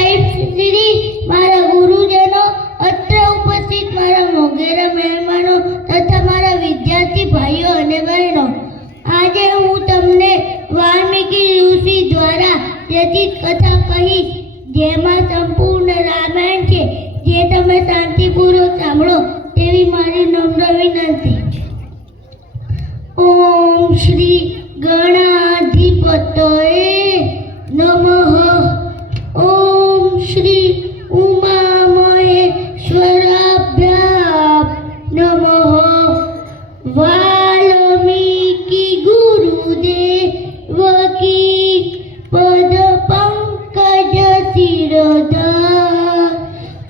સાહેબ શ્રી, મારા ગુરુજનો, અત્રે ઉપસ્થિત મારા મોગેરા મહેમાનો તથા મારા વિદ્યાર્થી ભાઈઓ અને બહેનો, આજે હું તમને વાલ્મીકી ઋષિ દ્વારા રચિત કથા કહીશ, જેમાં સંપૂર્ણ રામાયણ છે, જે તમે શાંતિપૂર્વક સાંભળો તેવી મારી નમ્ર વિનંતી. ઓમ શ્રી ગણાધિપતયે નમઃ. ઓમ શ્રી ઉમામહેશ્વરાભ્યામ નમઃ. વાલ્મીકી ગુરુદેવકી પદ પંકજ શિરોધર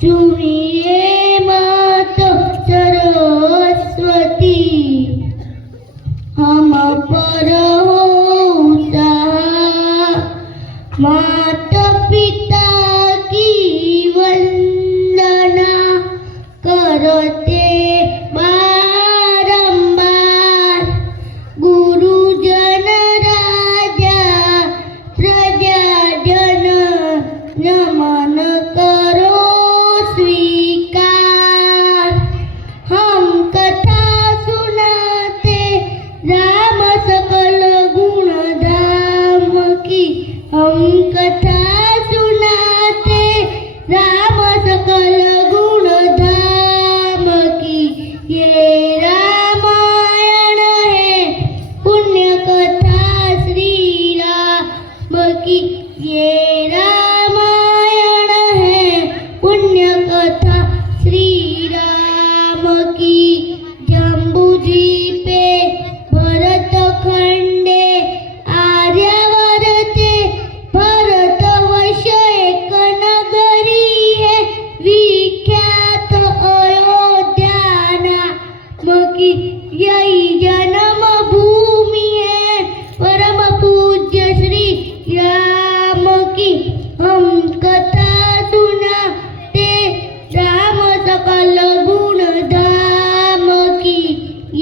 ચુમીએ માત સરસ્વતી हम पर माता पिता की वंदना करते बारंबार, गुरुजन राजा प्रजाजन नमन करो स्वीकार. हम कथा सुनाते राम सकल गुण धाम की, हम कथा सुनाते राम सकल गुण धाम की. ये रामायण है पुण्य कथा श्री राम की. ये रामायण है पुण्य कथा श्री राम की. जम्बूजी पे भरत खंडे आर्यावर्ते भरत वश एक नगरी है, विख्यात अयोध्या नाम की. यही जन्म भूमि है परम पूज्य श्री राम की. हम कथा सुनाते राम सकल गुण धाम की.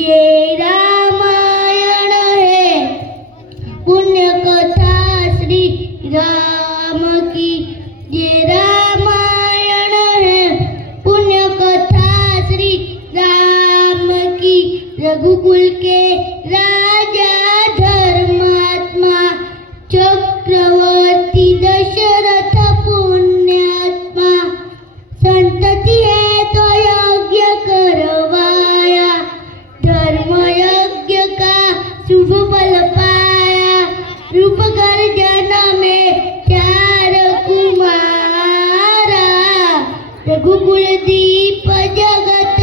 ये रामायण है पुण्य कथा श्री राम की. ये रामायण है पुण्य कथा श्री राम की. रघुकुल के राजा धर्मात्मा चक्रवर्ती दशरथ पुण्यात्मा, संतति है तो यज्ञ करवाया, धर्म यज्ञ का शुभ फल पाया. रूप गर्जन में 4 कुमारा, रघुकुल दीप जगत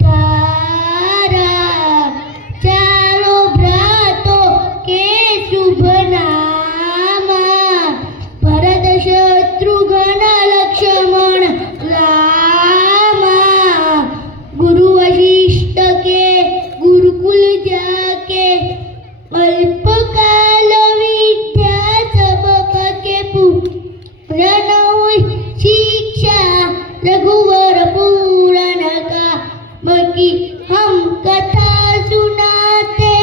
तारा. चारों भ्रातों के शुभ नामा, भरत शत्रुघ्न लक्ष्मण रामा. गुरु वशिष्ठ के गुरुकुल जाके, अल्पकाल विद्या सब पके पूरन हुई शिक्षा, रघुवर पूरन काम की. हम कथा सुनाते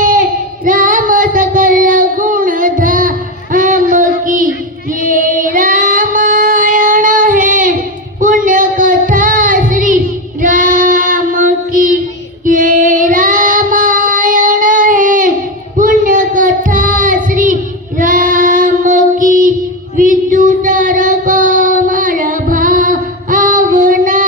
राम सकल गुण धाम की. ये रामायण है पुण्य कथा श्री राम की. ये रामायण है पुण्य कथा श्री राम की. विद्युतर कमल भावना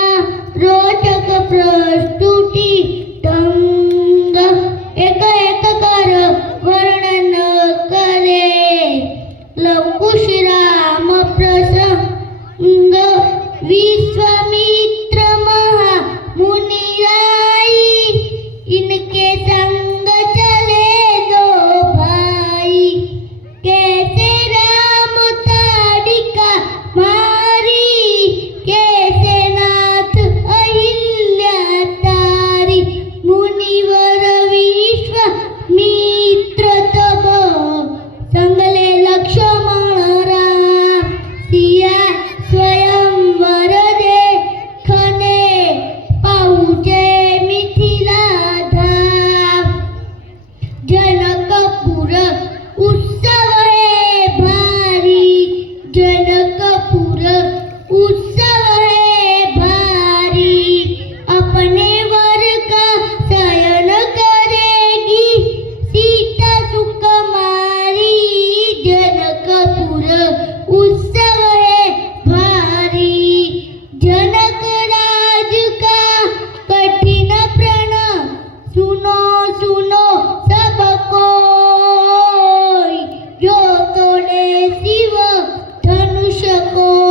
શકું.